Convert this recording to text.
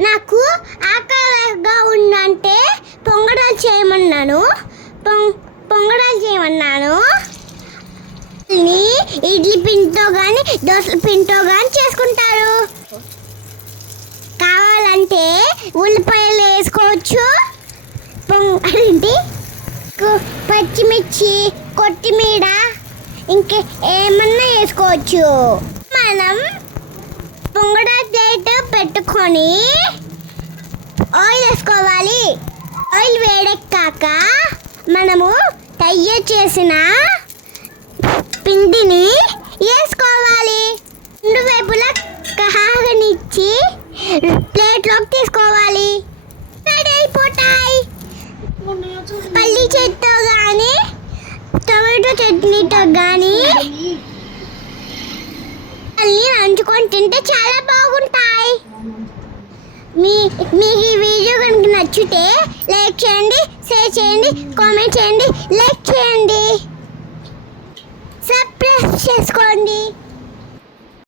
నాకు ఆకలిగా ఉందంటే పొంగడాలు చేయమన్నాను. పొంగ్ పొంగడాలు చేయమన్నాను. ఇడ్లీ పిండితో కానీ దోశల పిండితో కానీ చేసుకుంటారు. కావాలంటే ఉల్లిపాయలు వేసుకోవచ్చు. పొంగ అదేంటి? పచ్చిమిర్చి కొత్తిమీర ఇంకే ఏమన్నా వేసుకోవచ్చు. మనం తీసుకొని ఆయిల్ వేసుకోవాలి. ఆయిల్ వేడెక్కాక మనము తయారు చేసిన పిండిని వేసుకోవాలి. రెండు వైపులా కాగనిచ్చి ప్లేట్లోకి తీసుకోవాలి. అయిపోతాయి. పల్లి చెట్టు కానీ టమాటో చట్నీతో కానీ అన్ని నంచుకొని తింటే చాలా బాగుంది మీ మీకు ఈ వీడియో కనుక నచ్చితే లైక్ చేయండి షేర్ చేయండి కామెంట్ చేయండి లైక్ చేయండి. సబ్స్క్రైబ్ చేసుకోండి.